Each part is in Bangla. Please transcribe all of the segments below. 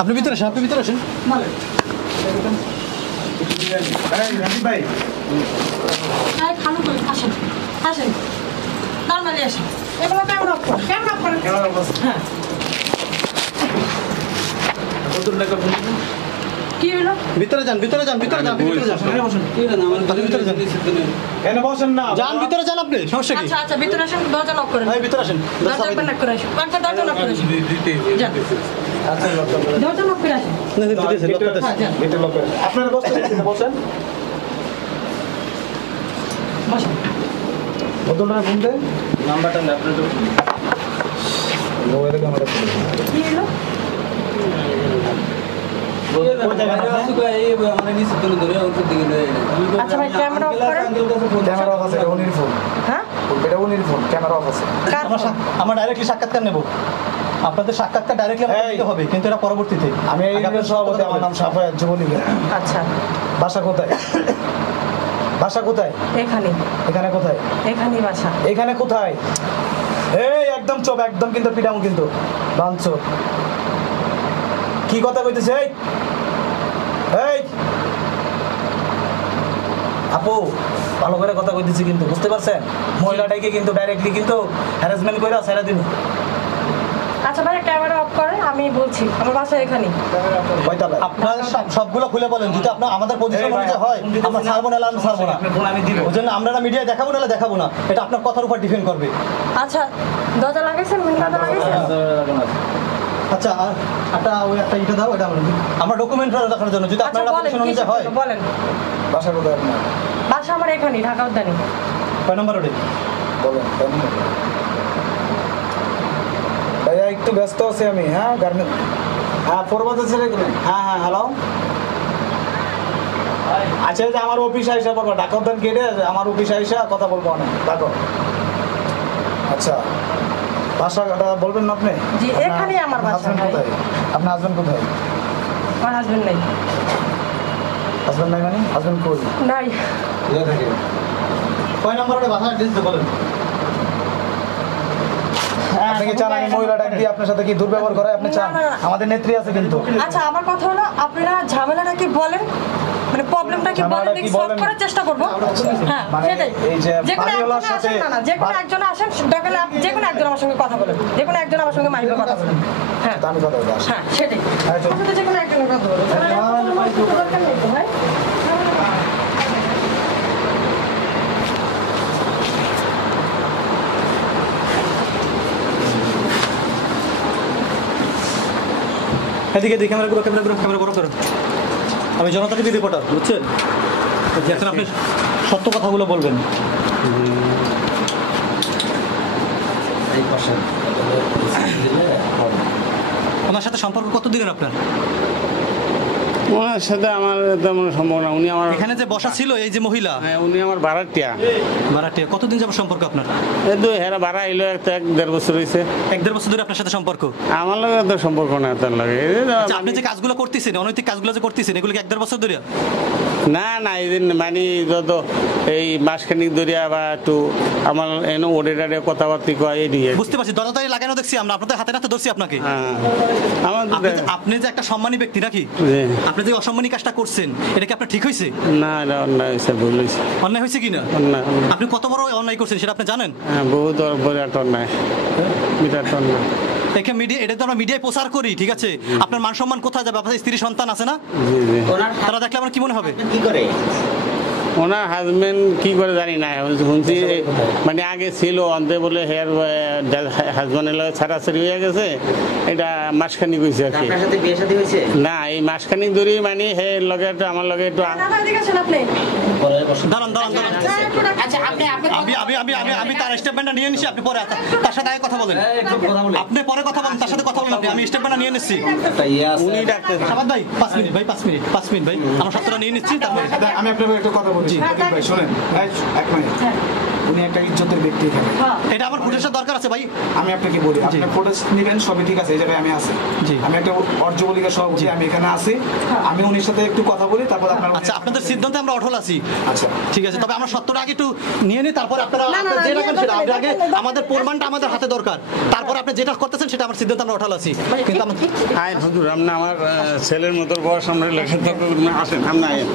আপনি ভিতরে আসেন, আপনি ভিতরে আসেন। ভাই খানো করে আসেন আসেন নর্মালি আসেন। এগুলো ক্যামেরা অফ করেন, ক্যামেরা অফ করেন। হ্যাঁ কি হলো? ভিতরে যান, ভিতরে যান, ভিতরে যান, ভিতরে যান। ভিতরে যান, কেন বসেন না? যান ভিতরে যান আপনি, সমস্যা কি? আচ্ছা আচ্ছা ভিতরে আসেন, দরজা লক করেন। ভাই ভিতরে আসেন। দরজা একবার লক করে আসেন, পাঁচটা দরজা লক করে আসেন। যান দরজা লক করে আসেন। হ্যাঁ যান আপনারা বসেন। বসেন। বোতলটা ফোন দেন, নাম্বারটা নেই আপনার। মোবাইলে ক্যামেরা কি হলো? আচ্ছা ভাই ক্যামেরা অফ করেন। ক্যামেরা অফ আছে, উনির ফোন। হ্যাঁ এটা উনির ফোন, ক্যামেরা অফ আছে। আমরা ডাইরেক্টলি সাক্ষাৎকার নেব। আপনাদের সাক্ষাৎকার ডাইরেক্টলি দিতে হবে, কিন্তু এটা পরবর্তীতে। আমি এই সভাপতি, আমার নাম সাফায়াত যুবলীগ। আচ্ছা বাসা কোথায়? বাসা কোথায়? এখানে। এখানে কোথায়? এখানেই বাসা। এখানে কোথায়? এই একদম চোপ, একদম কিন্তু পিটামু কিন্তু বাঞ্চো। কি কথা কইতেছে? এই এই আপু, ভালো করে কথা কইতেছি কিন্তু, বুঝতে পারছেন? মহিলাটাকে কিন্তু ডাইরেক্টলি কিন্তু হ্যারাসমেন্ট করে ছেড়ে দিন। আচ্ছা ভাই ক্যামেরা অফ করেন, আমি বলছি আমার বাসা এখানে। আপনার সবগুলো খুলে বলেন, যদি আপনার আমাদের পজিশন অনুযায়ী হয় আমরা ছাড়বো না, আমি ছাড়বো না। ওই জন্য আমরা না মিডিয়ায় দেখাবো না, দেখাবো না, এটা আপনার কথার উপর ডিপেন্ড করবে। আচ্ছা দরজা লাগাইছেন, মেন দরজা লাগাইছেন? আচ্ছা একটা ওই একটা ইটা দাও, এটা আমরা ডকুমেন্ট রাখার জন্য, যদি আপনার পজিশন অনুযায়ী হয়। বলেন বাসা কোথায় আপনার? বাসা আমার এখানে, ঢাকা উদ্যানে। কয় নম্বর রোডে? বলেন। ভাইয়া একটু ব্যস্ত আছি আমি। হ্যাঁ গার্মেন্ট, হ্যাঁ পূর্বাতে ছেড়ে গেলেন। হ্যাঁ হ্যাঁ হ্যালো। আচ্ছা যে আমার অফিস আইসা বলবো, ঢাকা উদ্যান গেটে আমার অফিস আইসা কথা বলবো অনেক। ডাকো। আচ্ছা বাসাটা বলবেন না আপনি? জি এখানেই আমার বাসা। হাজবেন্ড কোথায়? আপনার হাজবেন্ড কোথায়? আমার হাজবেন্ড নাই। হাজবেন্ড নাই মানে? হাজবেন্ড কই? নাই। কোথায় থাকে? কয় নম্বর রোডে বাসা অ্যাড্রেস বলেন। আপনি কি চান আমি মহিলাটাকে দিয়ে আপনার সাথে কি দুর্ব্যবহার করে? আপনি চান? আমাদের নেত্রী আছে কিন্তু। আচ্ছা আমার কথা হলো, আপনারা ঝামেলাটা কি বলেন, মানে প্রবলেমটা কি বলেন, দেখি সলভ করার চেষ্টা করব। হ্যাঁ সেটাই। যে কোনো একজন আসেন, না না যে কোনো একজন আসেন, দরকার যে কোনো একজন আমার সঙ্গে কথা বলেন, যে কোনো একজন আমার সঙ্গে মাইকে কথা বলেন। হ্যাঁ আমি কথা বলবো। হ্যাঁ সেটাই। আসলে যে কোনো একজনের কথা বলেন, দরকার নেই তো ভাই। এদিকে দেখি ক্যামেরা বড় করো। আমি জনতা টিভি রিপোর্টার, বুঝছেন? এখন আপনি সত্য কথাগুলো বলবেন। ওনার সাথে সম্পর্ক কত দিনের আপনার? ওনার সাথে আমার তেমন সম্পর্ক না। উনি আমার এখানে যে বসা ছিল এই যে মহিলা, উনি আমার ভাড়াটিয়া। ভাড়াটিয়া। কতদিন যাবত সম্পর্ক আপনার? এই তো হেরা ভাড়া এলো একটা 1-1.5 বছর হয়েছে। 1-1.5 বছর ধরে আপনার সাথে সম্পর্ক? আমার লগে তো সম্পর্ক না তার লগে। আচ্ছা, আপনি যে কাজগুলো করতেছেন, অনৈতিক কাজগুলো যে করতেছেন, এগুলো কি 1-1.5 বছর ধরে? না না, এই দিন মানে যত এই মাসখানিক ধরিয়া বা একটু আমার এনে ওডে টাডে কথাবার্তি কয় এই নিয়ে। বুঝতে পারছি, দরজাটাই লাগানো দেখছি আমরা, আপনাদের হাতে নাতে ধরছি আপনাকে। আমার আপনি যে একটা সম্মানী ব্যক্তি নাকি, আপনি যে অসম্মানী কাজটা করছেন, এটা কি আপনার ঠিক হয়েছে? না এটা অন্যায় হয়েছে, ভুল হয়েছে। অন্যায় হয়েছে কিনা? অন্যায়। আপনি কত বড় অন্যায় করছেন সেটা আপনি জানেন? হ্যাঁ বহুত বিরাট অন্যায়, বিরাট অন্যায়। একে মিডিয়া, এটা তো আমরা মিডিয়ায় প্রচার করি, ঠিক আছে? আপনার মান সম্মান কোথায় যাবে? আপনার স্ত্রী সন্তান আছে না? জি জি। তারা দেখলে আমার কি মনে হবে? কি করে ওনার হাজবেন্ড কি করে জানি না, শুনছি মানে আগে ছিল অন্তে বলে হেয়ার হাজবেন্ডের লগে ছাড়াছাড়ি হয়ে গেছে, এটা মাসখানিক হয়েছে আর কি। আপনার সাথে বিয়ে শাদী হয়েছে? না এই মাসখানিক ধরে মানে হে লগে একটু আমার লগে একটু আমি তার স্টেটমেন্টটা নিয়ে নিচ্ছি, আপনি পরে তার সাথে আগে কথা বলেন। আপনি পরে কথা বলেন, তার সাথে কথা বলেন। আমি স্টেটমেন্টটা নিয়ে নিচ্ছি। উনি ডাক্তার সাবাদ ভাই 5 মিনিট ভাই, 5 মিনিট ভাই, আমার সত্যটা নিয়ে নিচ্ছি। তারপরে আমি আপনাকে একটা কথা বলছি ভাই, শুনেন এক মিনিট। উনি একটা ইজ্জতের ব্যক্তি এখানে। হ্যাঁ এটা আমার ফুটেজের দরকার আছে ভাই। আমি আপনাকে বলি, আপনি ফটোস নেবেন সবই ঠিক আছে, এই জায়গায় আমি আছি। জি। আমি একটা অর্জবলিকা সভাপতি, আমি এখানে আছি। আমি উনির সাথে একটু কথা বলি, তারপর আপনার আচ্ছা আপনাদের সিদ্ধান্তে আমরা অটল আছি। আচ্ছা ঠিক আছে, তবে আমরা সত্যটা আগে একটু নিয়ে নিই, তারপর আপনারা না, আপনারা যে নিয়ে রাখেন সেটা দরকার আগে নেই, আমাদের প্রমাণটা আমাদের হাতে দরকার, তারপর আপনি যেটা করতেছেন সেটা আমার সিদ্ধান্ত আমরা অটল আছি। কিন্তু আমরা আইন হুজুর আপনি আমার ছেলের মতো বয়স আমরা লেখা থাকবে আসেন আমরা আইন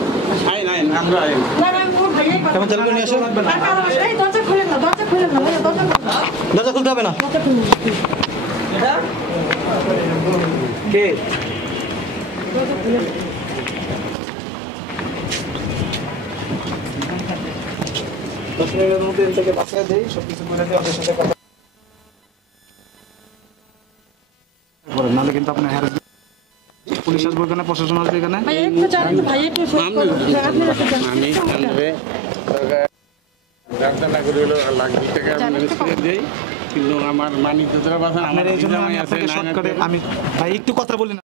আইন আইন আমরা আইন না না আমি পুরো ভাইয়ের কথা কেমন চালু নিয়ে আসো, আর কারণ এই দরজা খুলেন না ভাইয়া, দরজা খুলেন না। দরজা খুলতে হবে না। দরজা খুলেন না। কে দরজা খুলেন না। 10 মিনিটের মধ্যে এর থেকে বাঁচিয়ে দেই, সবকিছু করে দিই, ওদের সাথে কথা বলেন, নাহলে কিন্তু আপনার হ্যারাসমেন্ট, পুলিশ আসবে এখানে, প্রশাসন আসবে এখানে। ভাইয়া একটু জানেন, ভাইয়া একটু শেষ করুন। আপনি একটু জানেন। আমি জানবে ডাক্তার করে হলো লাখ 2 টাকা ম্যানেজ করে দেই, কিন্তু আমার মানি তো বাসা আমার আপনার এই জন্য জামাই আমি আছে আপনাকে শর্টকাটে আমি ভাই একটু কথা বলি না।